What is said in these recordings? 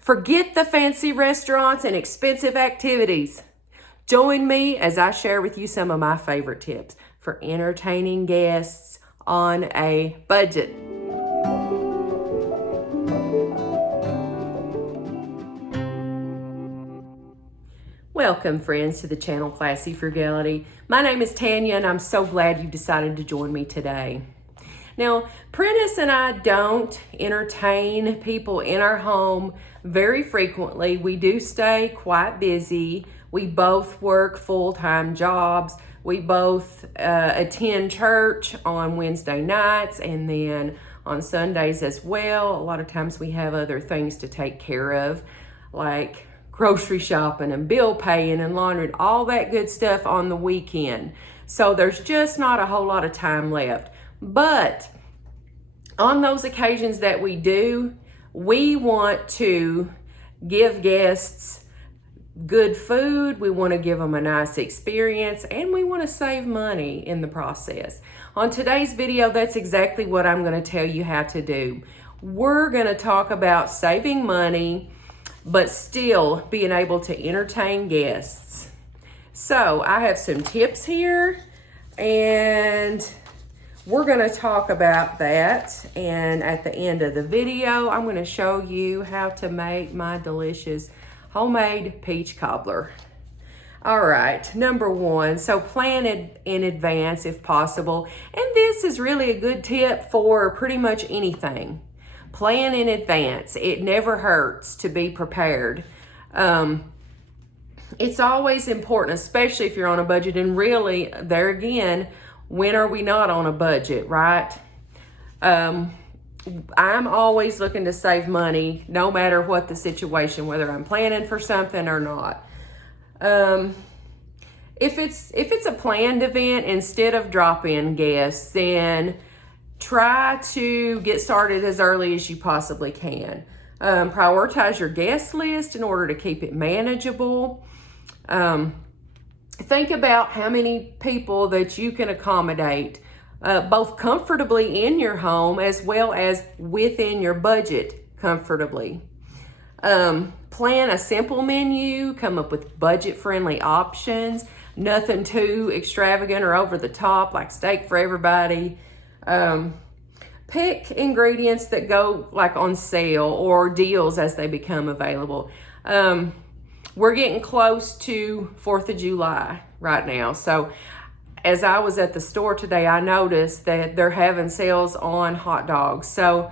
Forget the fancy restaurants and expensive activities. Join me as I share with you some of my favorite tips for entertaining guests on a budget. Welcome, friends, to the channel Classy Frugality. My name is Tanya, and I'm so glad you decided to join me today. Now, Prentice and I don't entertain people in our home very frequently. We do stay quite busy. We both work full-time jobs. We both attend church on Wednesday nights and then on Sundays as well. A lot of times we have other things to take care of, like grocery shopping and bill paying and laundry, all that good stuff on the weekend. So there's just not a whole lot of time left. But on those occasions that we do, we want to give guests good food, we want to give them a nice experience, and we want to save money in the process. On today's video, that's exactly what I'm going to tell you how to do. We're going to talk about saving money, but still being able to entertain guests. So I have some tips here, and we're going to talk about that. And at the end of the video, I'm going to show you how to make my delicious homemade peach cobbler. All right, number one, so plan it in advance if possible. And this is really a good tip for pretty much anything. Plan in advance. It never hurts to be prepared. It's always important, especially if you're on a budget. And really, there again, when are we not on a budget, right? I'm always looking to save money, no matter what the situation, whether I'm planning for something or not. If it's a planned event, instead of drop-in guests, then try to get started as early as you possibly can. Prioritize your guest list in order to keep it manageable. Think about how many people that you can accommodate, both comfortably in your home as well as within your budget comfortably. Plan a simple menu, come up with budget-friendly options, nothing too extravagant or over the top like steak for everybody. Pick ingredients that go like on sale or deals as they become available. We're getting close to 4th of July right now. So as I was at the store today, I noticed that they're having sales on hot dogs. So,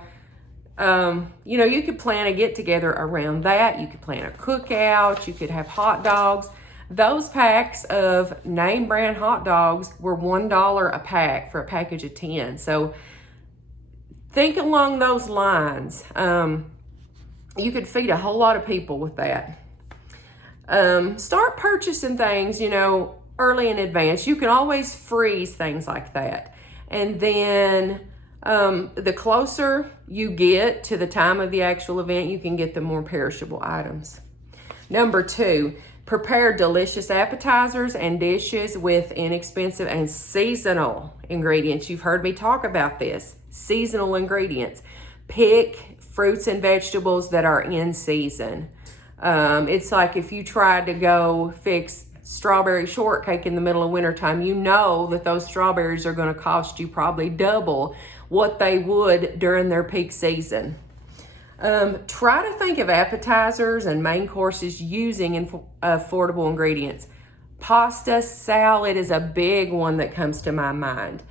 you could plan a get together around that. You could plan a cookout. You could have hot dogs. Those packs of name brand hot dogs were $1 a pack for a package of 10. So think along those lines. You could feed a whole lot of people with that. Start purchasing things, early in advance. You can always freeze things like that. And then the closer you get to the time of the actual event, you can get the more perishable items. Number two, prepare delicious appetizers and dishes with inexpensive and seasonal ingredients. You've heard me talk about this. Seasonal ingredients. Pick fruits and vegetables that are in season. It's like if you tried to go fix strawberry shortcake in the middle of wintertime, you know that those strawberries are going to cost you probably double what they would during their peak season. Try to think of appetizers and main courses using affordable ingredients. Pasta salad is a big one that comes to my mind.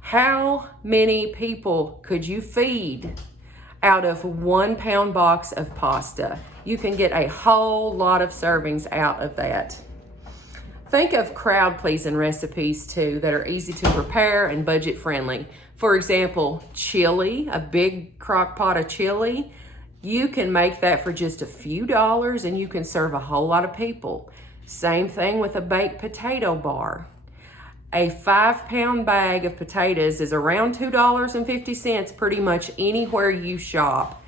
How many people could you feed out of 1 pound box of pasta? You can get a whole lot of servings out of that. Think of crowd-pleasing recipes too that are easy to prepare and budget-friendly. For example, chili, a big crock pot of chili. You can make that for just a few dollars and you can serve a whole lot of people. Same thing with a baked potato bar. A 5-pound bag of potatoes is around $2.50 pretty much anywhere you shop.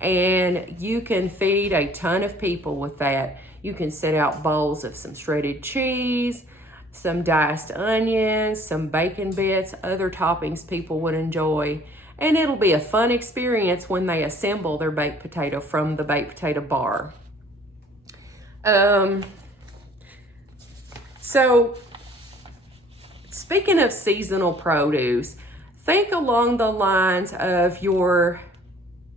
And you can feed a ton of people with that. You can set out bowls of some shredded cheese, some diced onions, some bacon bits, other toppings people would enjoy. and it'll be a fun experience when they assemble their baked potato from the baked potato bar. So speaking of seasonal produce, think along the lines of your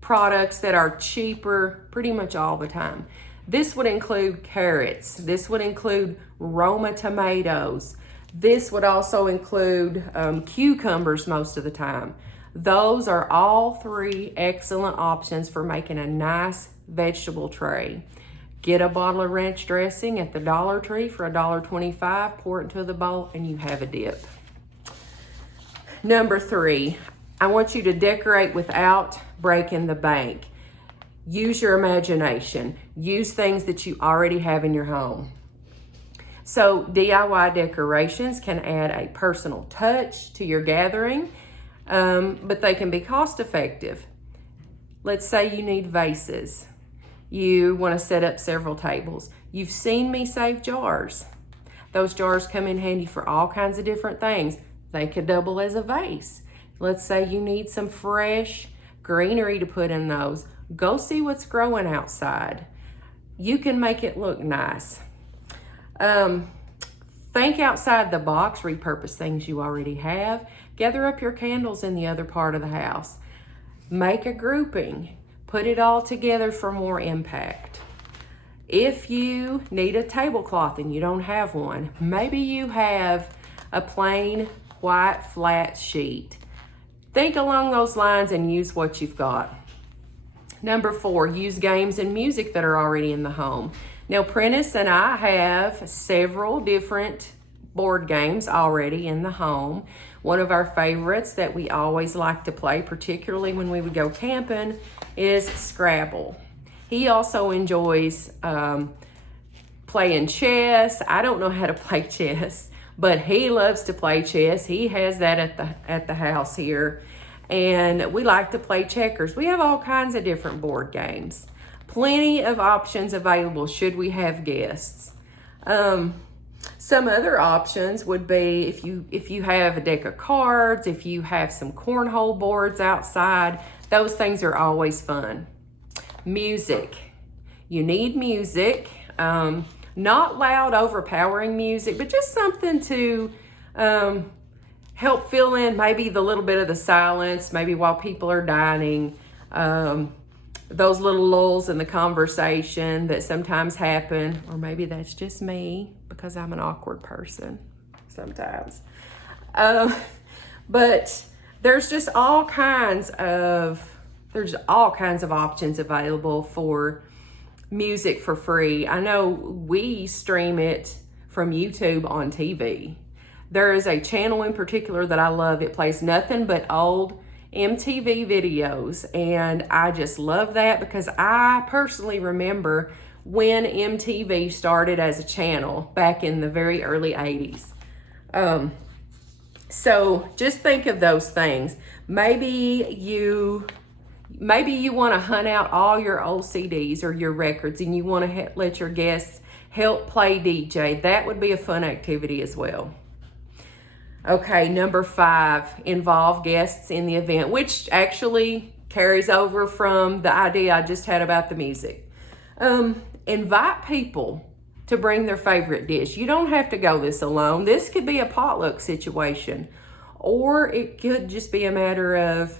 products that are cheaper pretty much all the time. This would include carrots. This would include Roma tomatoes. This would also include cucumbers most of the time. Those are all three excellent options for making a nice vegetable tray. Get a bottle of ranch dressing at the Dollar Tree for $1.25, pour it into the bowl, and you have a dip. Number 3, I want you to decorate without breaking the bank. Use your imagination. Use things that you already have in your home. So DIY decorations can add a personal touch to your gathering, but they can be cost effective. Let's say you need vases. You want to set up several tables. You've seen me save jars. Those jars come in handy for all kinds of different things. They could double as a vase. Let's say you need some fresh greenery to put in those. Go see what's growing outside. You can make it look nice. Think outside the box, repurpose things you already have. Gather up your candles in the other part of the house. Make a grouping. Put it all together for more impact. If you need a tablecloth and you don't have one, maybe you have a plain white flat sheet. Think along those lines and use what you've got. Number 4, use games and music that are already in the home. Now, Prentice and I have several different board games already in the home. One of our favorites that we always like to play, particularly when we would go camping, is Scrabble. He also enjoys playing chess. I don't know how to play chess, but he loves to play chess. He has that at the house here. And we like to play checkers. We have all kinds of different board games. Plenty of options available should we have guests. Some other options would be if you have a deck of cards, if you have some cornhole boards outside, those things are always fun. Music. You need music. Not loud, overpowering music, but just something to help fill in maybe the little bit of the silence, maybe while people are dining. Those little lulls in the conversation that sometimes happen, or maybe that's just me because I'm an awkward person sometimes. But there's just all kinds of options available for music for free. I know we stream it from YouTube on TV. There is a channel in particular that I love. It plays nothing but old MTV videos, and I just love that because I personally remember when MTV started as a channel back in the very early 80s. So just think of those things. Maybe you want to hunt out all your old CDs or your records and you want to let your guests help play DJ. That would be a fun activity as well. Okay, number 5, involve guests in the event, which actually carries over from the idea I just had about the music. Invite people to bring their favorite dish. You don't have to go this alone. This could be a potluck situation, or it could just be a matter of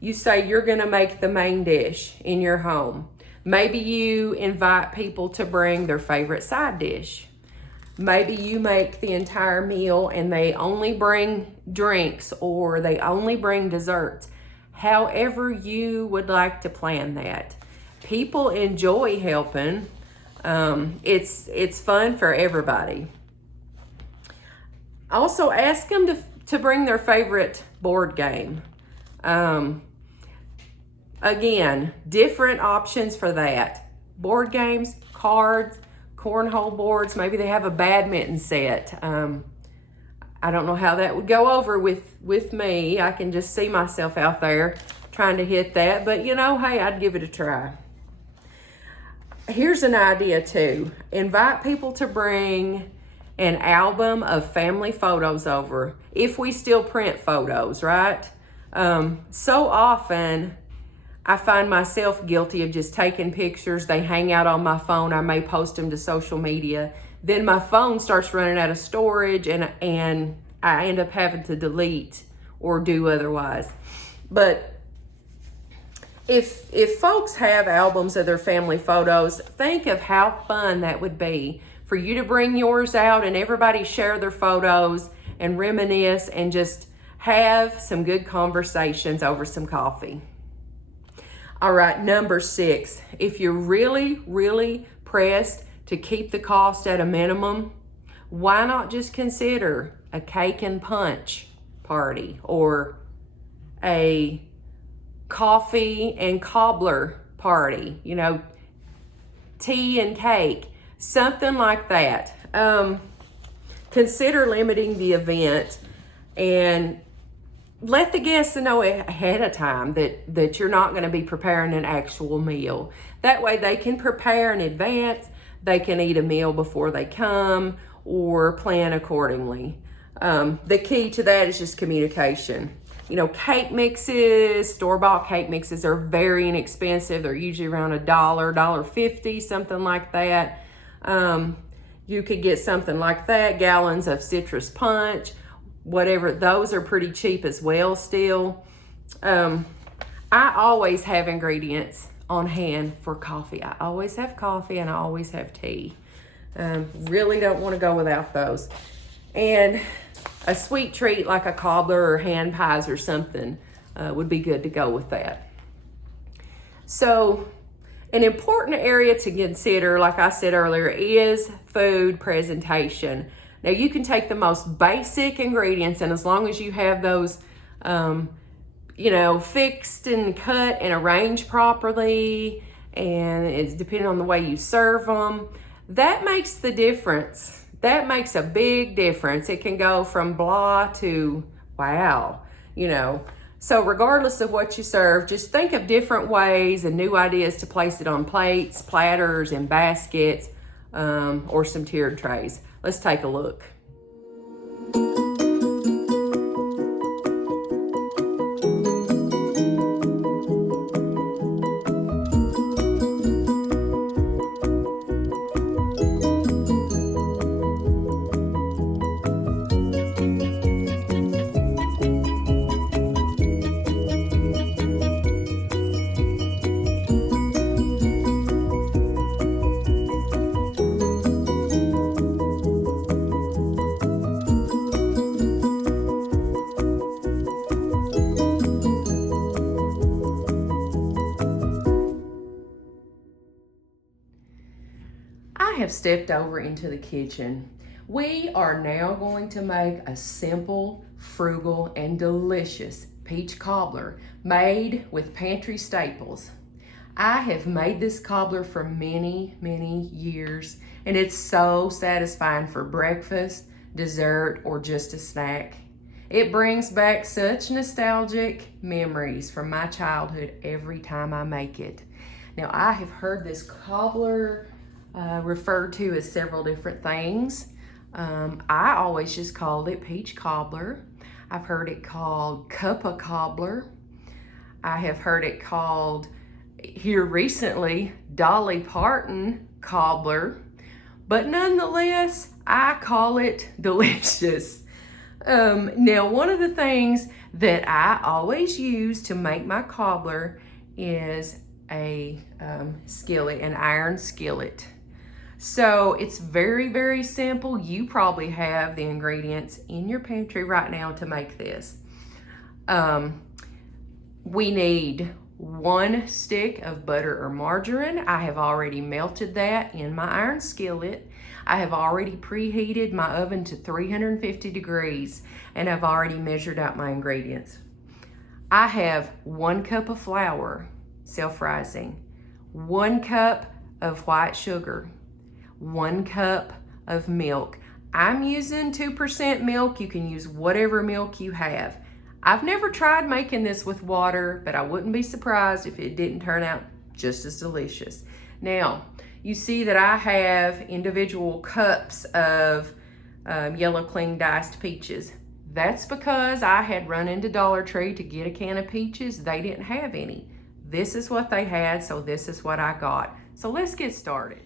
you say you're going to make the main dish in your home. Maybe you invite people to bring their favorite side dish. Maybe you make the entire meal and they only bring drinks or they only bring desserts. However you would like to plan that. People enjoy helping. It's fun for everybody. Also, ask them to bring their favorite board game. Again, different options for that. Board games, cards, cornhole boards. Maybe they have a badminton set. I don't know how that would go over with me. I can just see myself out there trying to hit that. But, hey, I'd give it a try. Here's an idea, too. Invite people to bring an album of family photos over. If we still print photos, right? So often I find myself guilty of just taking pictures. They hang out on my phone. I may post them to social media. Then my phone starts running out of storage and I end up having to delete or do otherwise. But if folks have albums of their family photos, think of how fun that would be for you to bring yours out and everybody share their photos and reminisce and just have some good conversations over some coffee. All right, number 6, if you're really, really pressed to keep the cost at a minimum, why not just consider a cake and punch party or a coffee and cobbler party, you know, tea and cake, something like that. Consider limiting the event and let the guests know ahead of time that you're not going to be preparing an actual meal. That way they can prepare in advance, they can eat a meal before they come, or plan accordingly. The key to that is just communication. You know, cake mixes, store-bought cake mixes are very inexpensive. They're usually around $1, $1.50, something like that. You could get something like that, gallons of citrus punch, whatever. Those are pretty cheap as well still. I always have ingredients on hand for coffee. I always have coffee and I always have tea. Really don't want to go without those. And a sweet treat like a cobbler or hand pies or something would be good to go with that. So an important area to consider, like I said earlier, is food presentation. Now you can take the most basic ingredients, and as long as you have those, you know, fixed and cut and arranged properly, and it's depending on the way you serve them, that makes the difference. That makes a big difference. It can go from blah to wow, you know. So regardless of what you serve, just think of different ways and new ideas to place it on plates, platters, and baskets, or some tiered trays. Let's take a look. I have stepped over into the kitchen. We are now going to make a simple, frugal, and delicious peach cobbler made with pantry staples. I have made this cobbler for many, many years, and it's so satisfying for breakfast, dessert, or just a snack. It brings back such nostalgic memories from my childhood every time I make it. Now, I have heard this cobbler referred to as several different things. I always just called it peach cobbler. I've heard it called cup of cobbler. I have heard it called, here recently, Dolly Parton cobbler. But nonetheless, I call it delicious. Now, one of the things that I always use to make my cobbler is a skillet, an iron skillet. So it's very, very simple. You probably have the ingredients in your pantry right now to make this. We need 1 stick of butter or margarine. I have already melted that in my iron skillet. I have already preheated my oven to 350 degrees, and I've already measured out my ingredients. I have 1 cup of flour, self-rising, 1 cup of white sugar, 1 cup of milk. I'm using 2% milk. You can use whatever milk you have. I've never tried making this with water, but I wouldn't be surprised if it didn't turn out just as delicious. Now, you see that I have individual cups of yellow cling diced peaches. That's because I had run into Dollar Tree to get a can of peaches. They didn't have any. This is what they had, so this is what I got. So let's get started.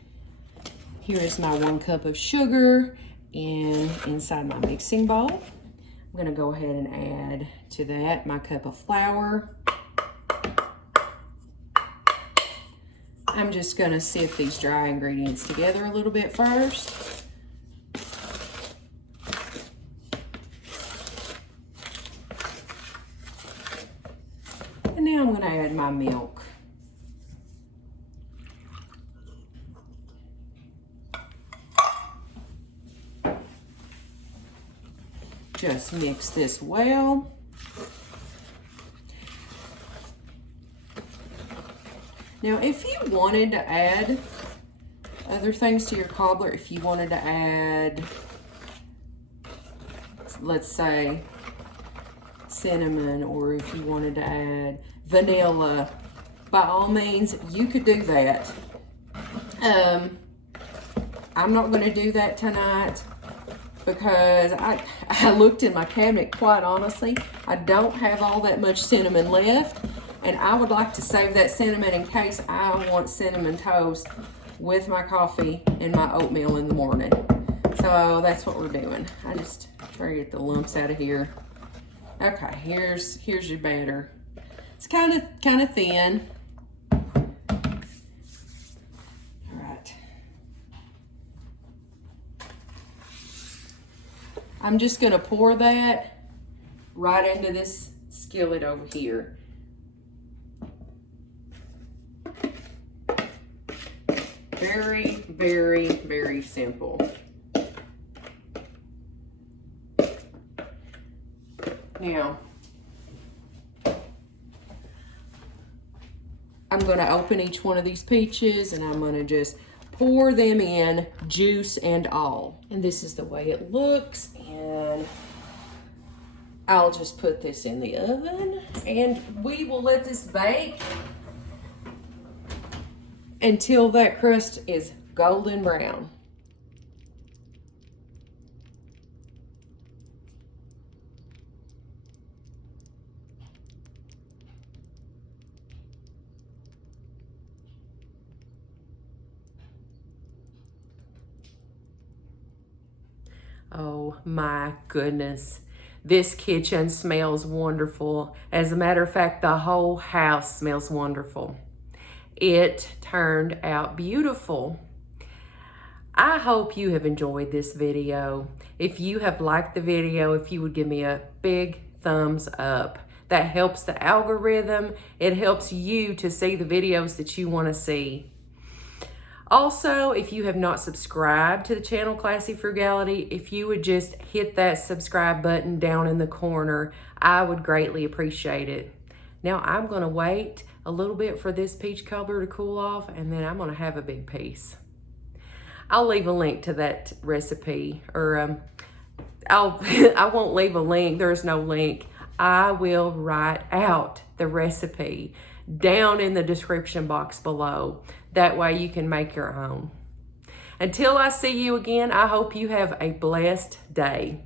Here is my 1 cup of sugar inside my mixing bowl. I'm gonna go ahead and add to that my cup of flour. I'm just gonna sift these dry ingredients together a little bit first. And now I'm gonna add my milk. Just mix this well. Now, if you wanted to add other things to your cobbler, if you wanted to add, let's say, cinnamon, or if you wanted to add vanilla, by all means, you could do that. I'm not going to do that tonight, because I looked in my cabinet, quite honestly, I don't have all that much cinnamon left, and I would like to save that cinnamon in case I want cinnamon toast with my coffee and my oatmeal in the morning. So that's what we're doing. I just try to get the lumps out of here. Okay, here's your batter. It's kind of thin. I'm just gonna pour that right into this skillet over here. Very, very, very simple. Now, I'm gonna open each one of these peaches and I'm gonna just pour them in, juice and all. And this is the way it looks. And I'll just put this in the oven and we will let this bake until that crust is golden brown. Oh my goodness. This kitchen smells wonderful. As a matter of fact, the whole house smells wonderful. It turned out beautiful. I hope you have enjoyed this video. If you have liked the video, if you would give me a big thumbs up. That helps the algorithm. It helps you to see the videos that you want to see. Also, if you have not subscribed to the channel Classy Frugality, if you would just hit that subscribe button down in the corner, I would greatly appreciate it. Now I'm going to wait a little bit for this peach cobbler to cool off, and then I'm going to have a big piece. I'll leave a link to that recipe, or I won't leave a link. There's no link. I will write out the recipe down in the description box below. That way you can make your own. Until I see you again, I hope you have a blessed day.